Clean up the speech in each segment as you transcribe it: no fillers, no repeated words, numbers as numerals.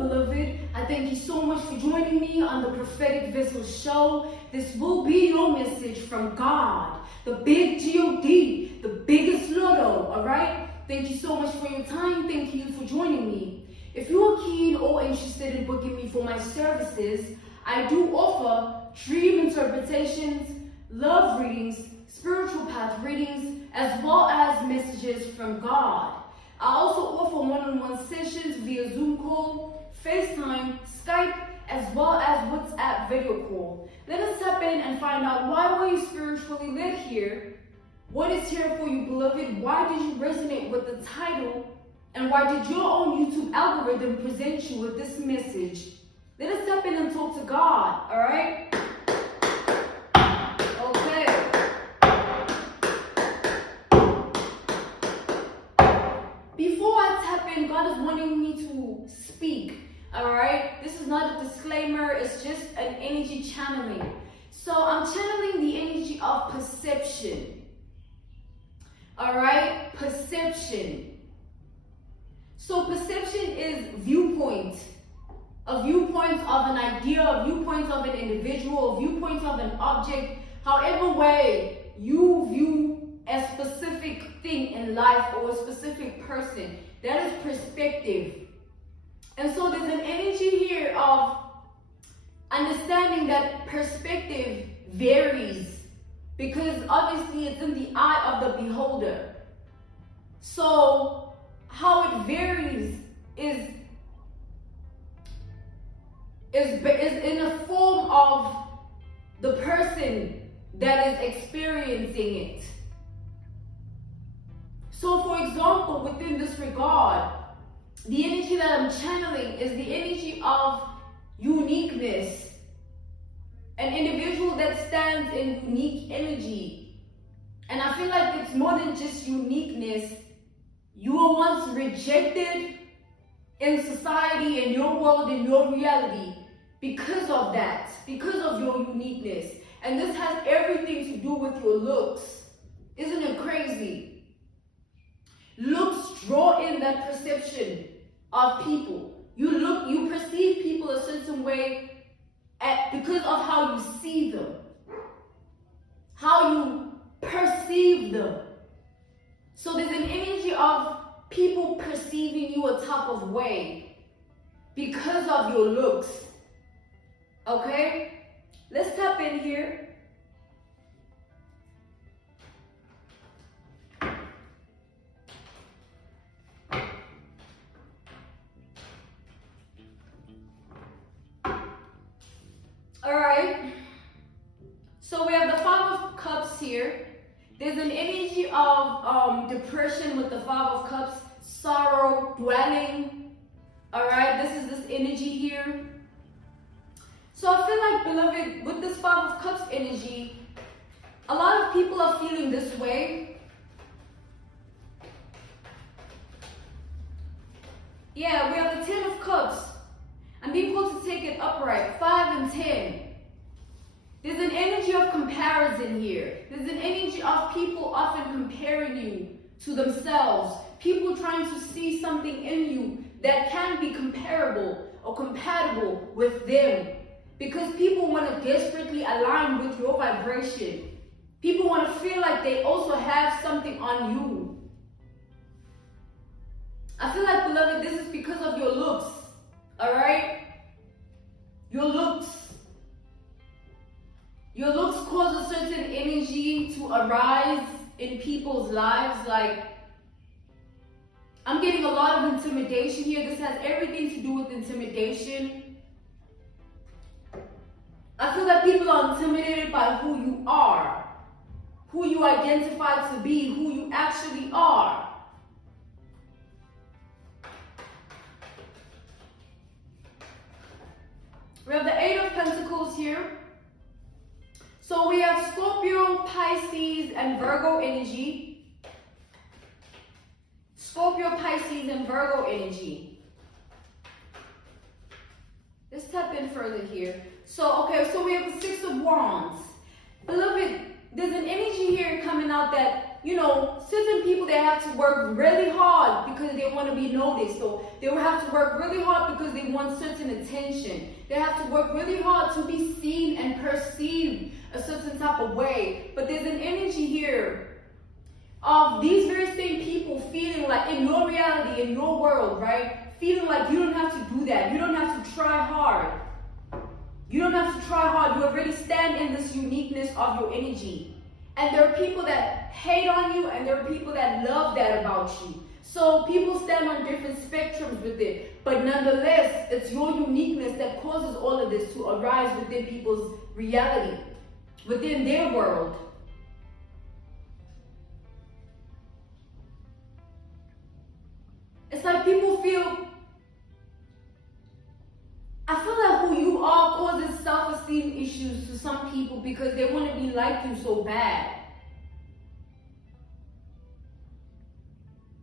beloved. I thank you so much for joining me on the Prophetic Vessel Show. This will be your message from God, the big G-O-D, the biggest Lotto, all right? Thank you so much for your time. Thank you for joining me. If you are keen or interested in booking me for my services, I do offer dream interpretations, love readings, spiritual path readings, as well as messages from God. I also offer one-on-one sessions via Zoom call, FaceTime, Skype, as well as WhatsApp video call. Let us tap in and find out, why were you spiritually led here? What is here for you, beloved? Why did you resonate with the title? And why did your own YouTube algorithm present you with this message? Let us tap in and talk to God, all right? Okay. Before I tap in, God is wanting me to speak, all right? This is not a disclaimer, it's just an energy channeling. So I'm channeling the energy of perception, all right? Perception. So perception is viewpoint. A viewpoint of an idea, a viewpoint of an individual, a viewpoint of an object, however way you view a specific thing in life or a specific person. That is perspective. And so there's an energy here of understanding that perspective varies, because obviously it's in the eye of the beholder. So how it varies is in a form of the person that is experiencing it. So for example, within this regard, the energy that I'm channeling is the energy of uniqueness. An individual that stands in unique energy. And I feel like it's more than just uniqueness. You were once rejected in society, in your world, in your reality, because of that, because of your uniqueness. And this has everything to do with your looks. Isn't it crazy? Looks draw in that perception of people. You perceive people a certain way because of how you see them, how you perceive them. So there's an energy of people perceiving you a type of way because of your looks. Okay? Let's tap in here. Alright. So we have the Five of Cups here. There's an energy of depression with the Five of Cups, sorrow, dwelling. All right, this is this energy here. So I feel like, beloved, with this Five of Cups energy, a lot of people are feeling this way. Yeah, we have the 10 of Cups. I'm being called to take it upright, 5 and 10. There's an energy of comparison here. There's an energy of people often comparing you to themselves. People trying to see something in you that can be comparable or compatible with them. Because people want to desperately align with your vibration. People want to feel like they also have something on you. I feel like, beloved, this is because of your looks. All right? Your looks. Your looks cause a certain energy to arise in people's lives. Like, I'm getting a lot of intimidation here. This has everything to do with intimidation. I feel that people are intimidated by who you are, who you identify to be, who you actually are. We have the Eight of Pentacles here. So we have Scorpio, Pisces, and Virgo energy. Scorpio, Pisces, and Virgo energy. Let's tap in further here. So, okay, so we have the Six of Wands. Beloved, there's an energy here coming out that certain people, they have to work really hard because they want to be noticed. So they will have to work really hard because they want certain attention. They have to work really hard to be seen and perceived a certain type of way. But there's an energy here of these very same people feeling like in your reality, in your world, right? Feeling like you don't have to do that. You don't have to try hard. You don't have to try hard. You already stand in this uniqueness of your energy. And there are people that hate on you, and there are people that love that about you. So people stand on different spectrums with it. But nonetheless, it's your uniqueness that causes all of this to arise within people's reality, within their world. It's like people feel, I feel like who you are causes self-esteem issues to some people because they want to be like you so bad.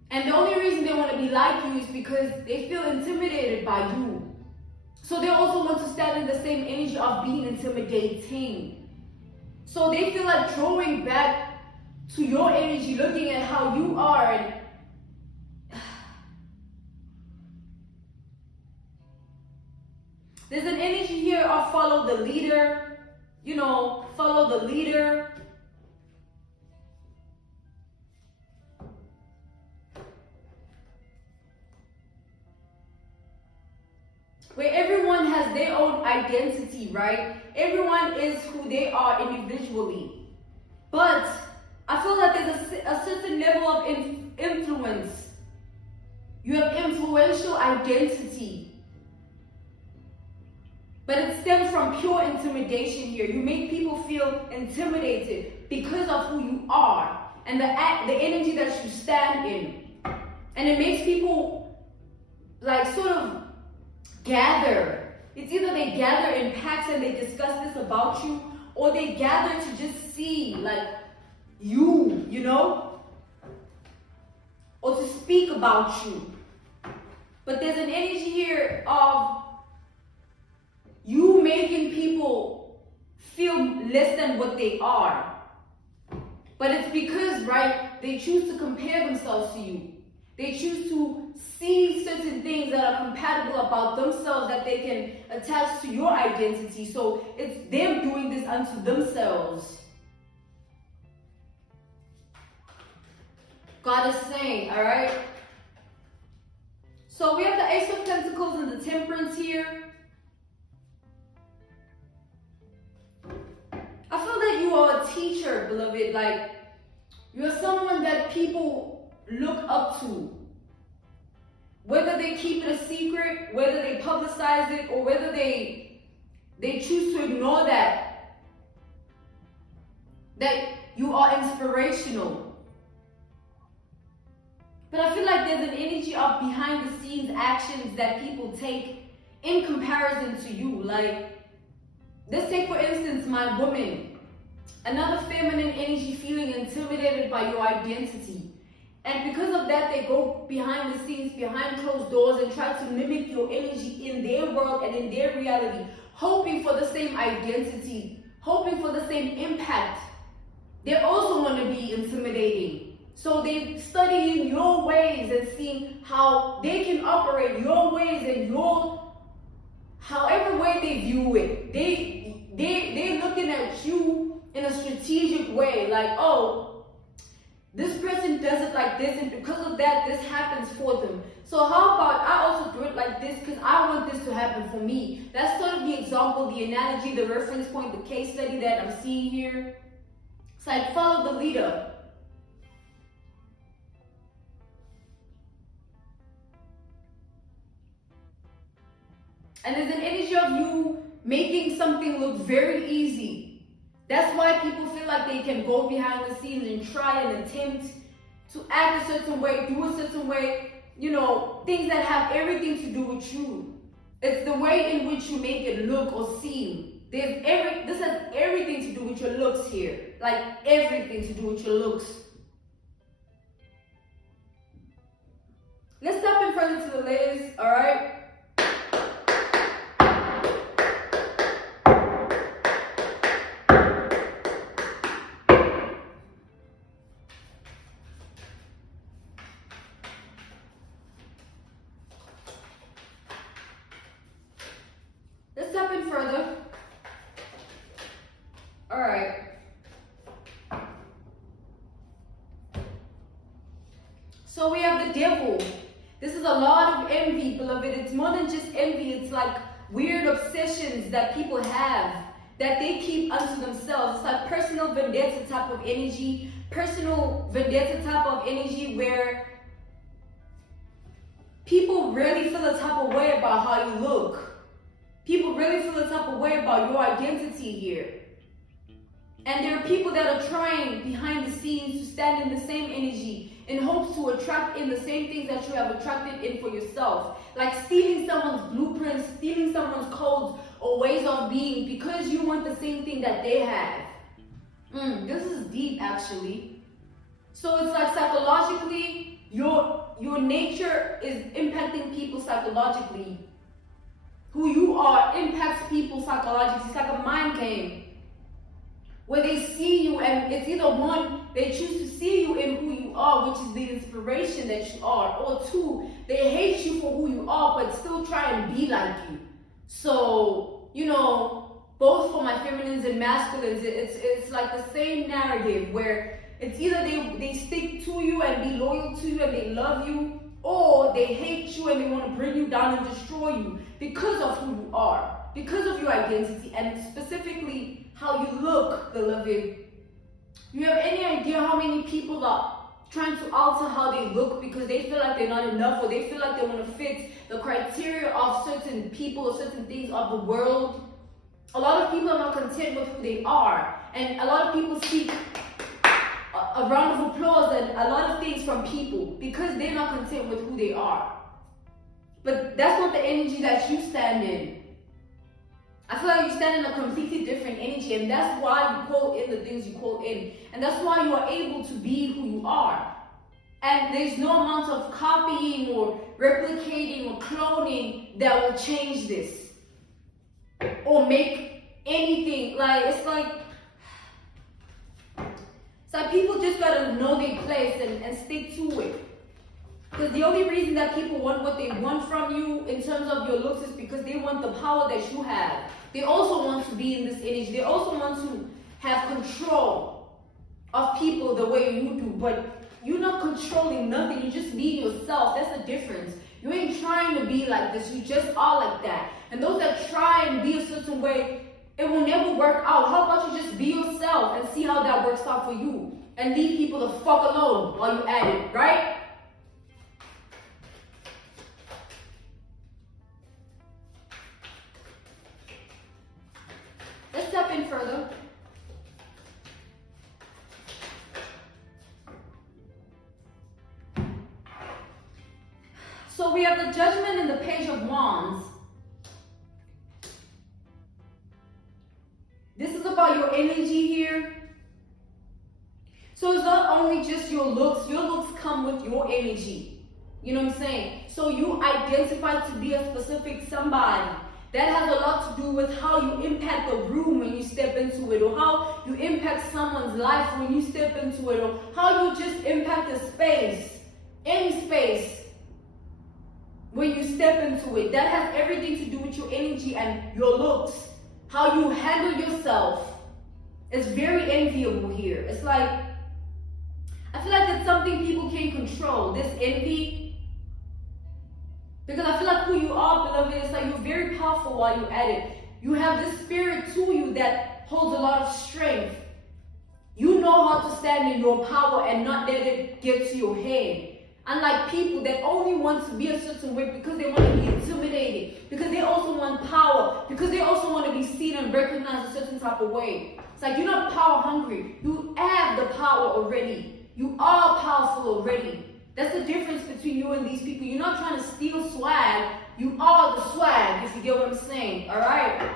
And the only reason they want to be like you is because they feel intimidated by you. So they also want to stand in the same energy of being intimidating. So they feel like drawing back to your energy, looking at how you are, and there's an energy here of follow the leader, follow the leader. Where everyone has their own identity, right? Everyone is who they are individually. But I feel like there's a certain level of influence. You have influential identity. But it stems from pure intimidation here. You make people feel intimidated because of who you are and the energy that you stand in. And it makes people like sort of gather. It's either they gather in packs and they discuss this about you, or they gather to just see like you, or to speak about you. But there's an energy here of you making people feel less than what they are. But it's because, right, they choose to compare themselves to you. They choose to see certain things that are compatible about themselves that they can attach to your identity. So it's them doing this unto themselves. God is saying, all right? So we have the Ace of Pentacles and the Temperance here. I feel that you are a teacher, beloved. Like, you're someone that people look up to. Whether they keep it a secret, whether they publicize it, or whether they choose to ignore that you are inspirational. But I feel like there's an energy of behind the scenes actions that people take in comparison to you. Like, let's take for instance my woman, another feminine energy feeling intimidated by your identity. And because of that, they go behind the scenes, behind closed doors, and try to mimic your energy in their world and in their reality, hoping for the same identity, hoping for the same impact. They also want to be intimidating. So they're studying your ways and seeing how they can operate your ways and however way they view it. They're looking at you in a strategic way, like, oh, this person does it like this, and because of that, this happens for them. So how about I also do it like this because I want this to happen for me? That's sort of the example, the analogy, the reference point, the case study that I'm seeing here. It's like follow the leader. And there's an energy of you making something look very easy. That's why people feel like they can go behind the scenes and try and attempt to act a certain way, do a certain way, things that have everything to do with you. It's the way in which you make it look or seem. This has everything to do with your looks here. Like, everything to do with your looks. Let's step in front of the ladies, alright? in further. All right. So we have the devil. This is a lot of envy, beloved. It's more than just envy. It's like weird obsessions that people have that they keep unto themselves. It's like personal vendetta type of energy. Personal vendetta type of energy where people really feel a type of way about how you look. People really feel a type of way about your identity here. And there are people that are trying behind the scenes to stand in the same energy in hopes to attract in the same things that you have attracted in for yourself. Like stealing someone's blueprints, stealing someone's codes or ways of being because you want the same thing that they have. This is deep actually. So it's like psychologically, your nature is impacting people psychologically. Who you are impacts people psychologically. It's like a mind game. Where they see you, and it's either one, they choose to see you in who you are, which is the inspiration that you are, or two, they hate you for who you are, but still try and be like you. So, you know, both for my feminines and masculines, it's like the same narrative where it's either they stick to you and be loyal to you and they love you, or they hate you and they want to bring you down and destroy you because of who you are, because of your identity, and specifically how you look, beloved. You have any idea how many people are trying to alter how they look because they feel like they're not enough, or they feel like they want to fit the criteria of certain people or certain things of the world? A lot of people are not content with who they are, and a lot of people seek a round of applause and a lot of things from people because they're not content with who they are. But that's not the energy that you stand in. I feel like you stand in a completely different energy, and that's why you call in the things you call in, and that's why you are able to be who you are. And there's no amount of copying or replicating or cloning that will change this or make anything. It's like people just gotta know their place and stick to it. Because the only reason that people want what they want from you in terms of your looks is because they want the power that you have. They also want to be in this energy. They also want to have control of people the way you do. But you're not controlling nothing. You're just being yourself. That's the difference. You ain't trying to be like this. You just are like that. And those that try and be a certain way, it will never work out. How about you just be yourself and see how that works out for you? And leave people the fuck alone while you're at it, right? Let's step in further. So we have the Judgment and the Page of Wands. This is about your energy here. So it's not only just your looks come with your energy. You know what I'm saying? So you identify to be a specific somebody. That has a lot to do with how you impact the room when you step into it, or how you impact someone's life when you step into it, or how you just impact a space, any space, when you step into it. That has everything to do with your energy and your looks. How you handle yourself is very enviable here. It's like, I feel like it's something people can control, this envy. Because I feel like who you are, beloved, it's like you're very powerful while you're at it. You have this spirit to you that holds a lot of strength. You know how to stand in your power and not let it get to your head. Unlike people that only want to be a certain way because they want to be intimidated, because they also want power, because they also want to be seen and recognized a certain type of way. It's like you're not power hungry. You have the power already. You are powerful already. That's the difference between you and these people. You're not trying to steal swag. You are the swag, if you get what I'm saying. All right?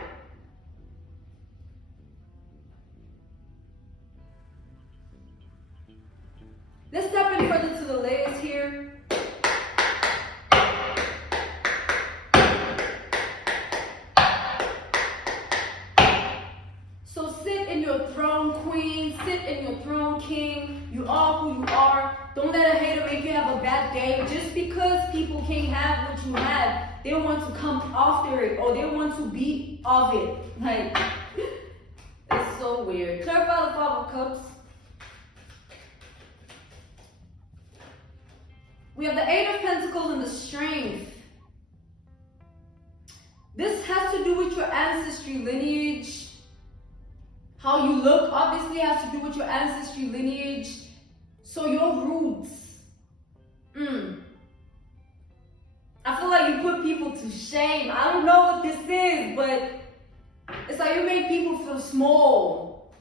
Let's step in further to the layers here. So sit in your throne, queen. Sit in your throne, king. You are who you are. Don't let a hater make you have a bad day. Just because people can't have what you have they want to come after it, or they want to be of it. Like, it's so weird. Clarify the Five of Cups. We have the Eight of Pentacles and the Strength. This has to do with your ancestry lineage. How you look obviously has to do with your ancestry lineage. So your roots. I feel like you put people to shame. I don't know what this is, but it's like you make people feel small.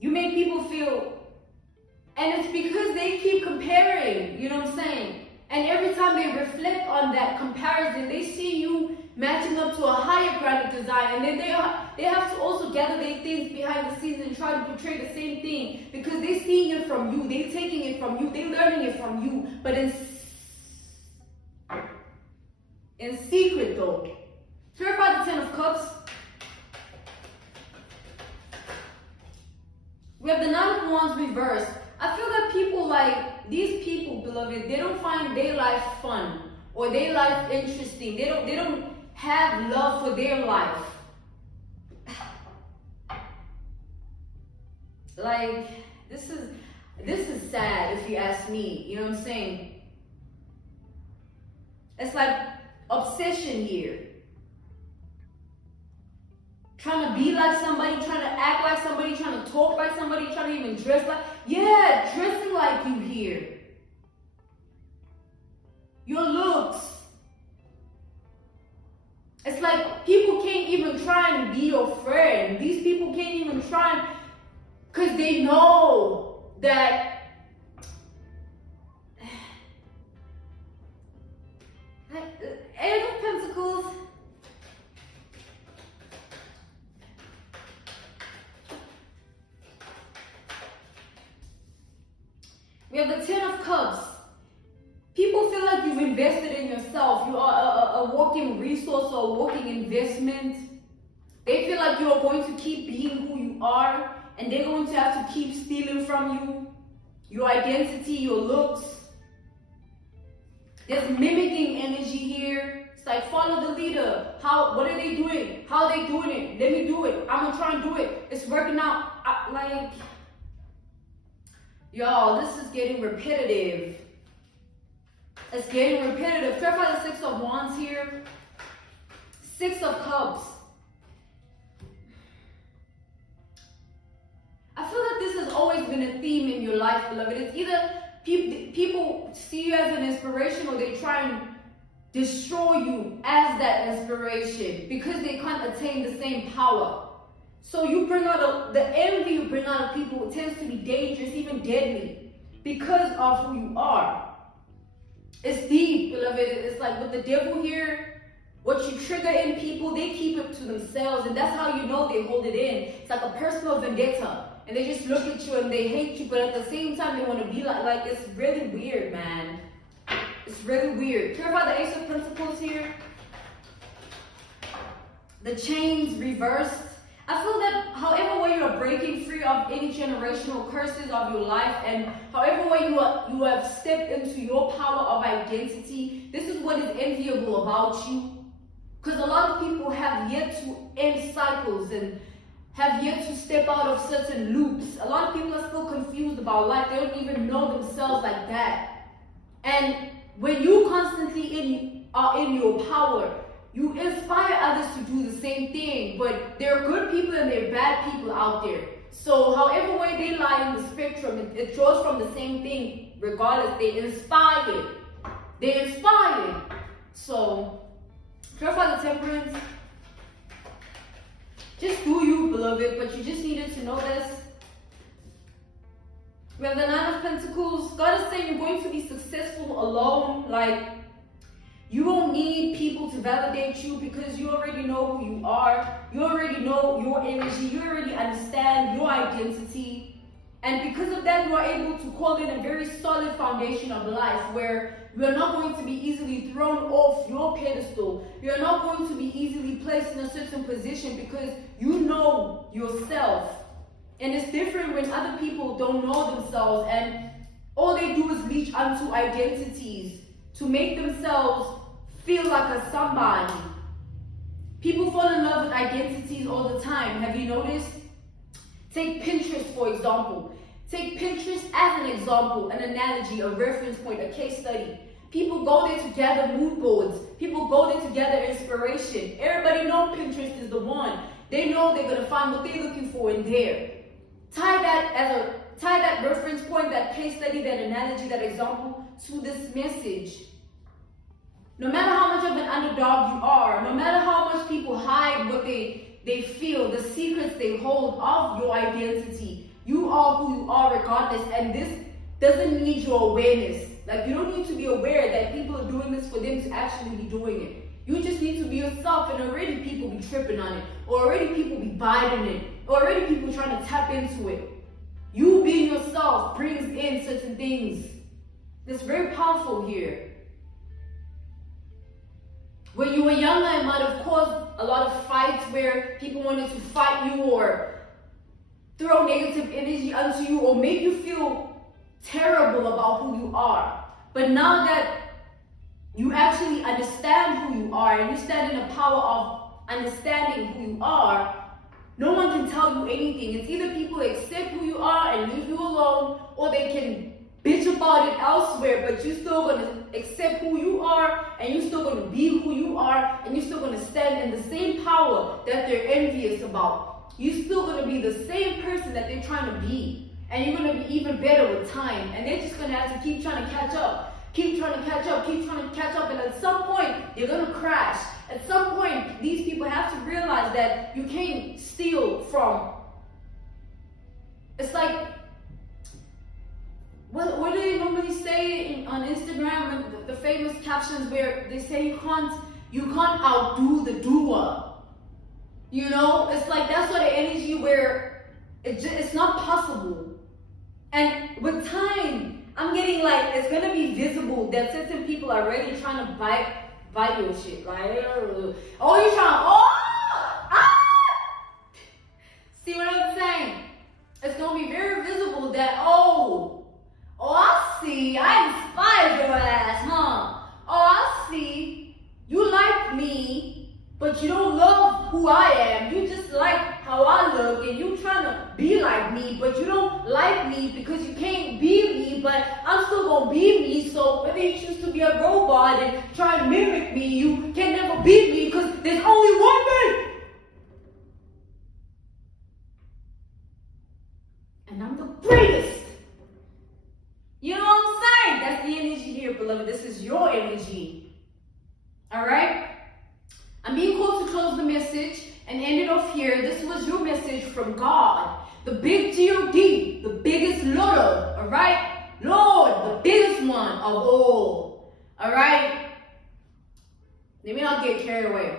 You make people feel, and it's because they keep comparing, you know what I'm saying? And every time they reflect on that comparison, they see you matching up to a higher graphic design, and then they have to also gather their things behind the scenes and try to portray the same thing, because they're seeing it from you, they're taking it from you, they're learning it from you, but in secret though. Clarify the Ten of Cups. We have the Nine of Wands reversed. I feel that people, like these people, beloved, they don't find their life fun or their life interesting. They don't have love for their life. Like, this is sad if you ask me. You know what I'm saying? It's like obsession here. Trying to be like somebody, trying to act like somebody, trying to talk like somebody, trying to even dress like, yeah, dressing like you here. Your looks. It's like people can't even try and be your friend. These people can't even try, because they know that Eight of Pentacles. We have the Ten of Cups. People feel like you've invested in yourself. You are a walking resource or a walking investment. They feel like you are going to keep being who you are, and they're going to have to keep stealing from you. Your identity, your looks. There's mimicking energy here. It's like, follow the leader. What are they doing? How are they doing it? Let me do it. I'm gonna try and do it. It's working out. Y'all, this is getting repetitive. It's getting repetitive. Clarify the Six of Wands here. Six of Cups. I feel that this has always been a theme in your life, beloved. It's either people see you as an inspiration, or they try and destroy you as that inspiration because they can't attain the same power. So you bring out the envy you bring out of people tends to be dangerous, even deadly, because of who you are. It's deep, beloved. It's like with the devil here, what you trigger in people, they keep it to themselves, and that's how you know they hold it in. It's like a personal vendetta, and they just look at you and they hate you, but at the same time they want to be like it's really weird, man. It's really weird. Clarify the Ace of Pentacles here. The chains reversed. I feel that however way you are breaking free of any generational curses of your life, and however way you have stepped into your power of identity, this is what is enviable about you. Because a lot of people have yet to end cycles and have yet to step out of certain loops. A lot of people are still confused about life. They don't even know themselves like that. And when you constantly are in your power, you inspire others to do the same thing. But there are good people and there are bad people out there. So however way they lie in the spectrum, it draws from the same thing regardless. They inspire. They inspire. So clarify the Temperance. Just do you, beloved, but you just needed to know this. We have the Nine of Pentacles. God is saying you're going to be successful alone. Like, you don't need people to validate you because you already know who you are. You already know your energy. You already understand your identity. And because of that, you are able to call in a very solid foundation of life where you are not going to be easily thrown off your pedestal. You are not going to be easily placed in a certain position because you know yourself. And it's different when other people don't know themselves and all they do is reach onto identities to make themselves feel like a somebody. People fall in love with identities all the time. Have you noticed? Take Pinterest, for example. Take Pinterest as an example, an analogy, a reference point, a case study. People go there to gather mood boards. People go there to gather inspiration. Everybody knows Pinterest is the one. They know they're going to find what they're looking for in there. Tie that reference point, that case study, that analogy, that example to this message. No matter how much of an underdog you are, no matter how much people hide what they feel, the secrets they hold of your identity, you are who you are regardless, and this doesn't need your awareness. Like, you don't need to be aware that people are doing this for them to actually be doing it. You just need to be yourself, and already people be tripping on it, or already people be vibing it, or already people trying to tap into it. You being yourself brings in certain things. That's very powerful here. When you were younger, it might have caused a lot of fights where people wanted to fight you or throw negative energy onto you or make you feel terrible about who you are. But now that you actually understand who you are and you stand in the power of understanding who you are, no one can tell you anything. It's either people accept who you are and leave you alone, or they can bitch about it elsewhere, but you're still going to accept who you are, and you're still going to be who you are, and you're still going to stand in the same power that they're envious about. You're still going to be the same person that they're trying to be, and you're going to be even better with time, and they're just going to have to keep trying to catch up, keep trying to catch up, keep trying to catch up, and at some point, you're going to crash. At some point, these people have to realize that you can't steal from. It's like, what do they normally say on Instagram and the famous captions where they say you can't outdo the doer. You know, it's like that sort of energy where it's not possible. And with time, I'm getting like, it's gonna be visible that certain people are already trying to bite your shit, right? Oh, you trying, see what I'm saying? It's gonna be very visible that, oh, I see, I inspired your ass, huh? Oh, I see, you like me, but you don't love who I am. You just like how I look, and you trying to be like me, but you don't like me because you can't be me, but I'm still gonna be me, so whether you choose to be a robot and try to mimic me, you can never beat me because there's only one me. And I'm the greatest. You know what I'm saying? That's the energy here, beloved. This is your energy. Alright? I'm being called to close the message and end it off here. This was your message from God. The big G-O-D. The biggest Lord. Alright? Lord, the biggest one of all. Alright? Let me not get carried away.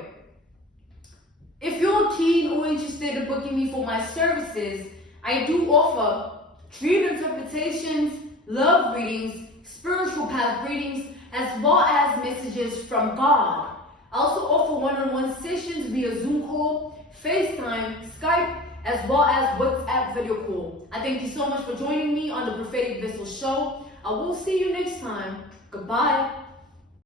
If you're keen or interested in booking me for my services, I do offer dream interpretations, love readings, spiritual path readings, as well as messages from God. I also offer one-on-one sessions via Zoom call, FaceTime, Skype, as well as WhatsApp video call. I thank you so much for joining me on the Prophetic Vessel Show. I will see you next time. Goodbye.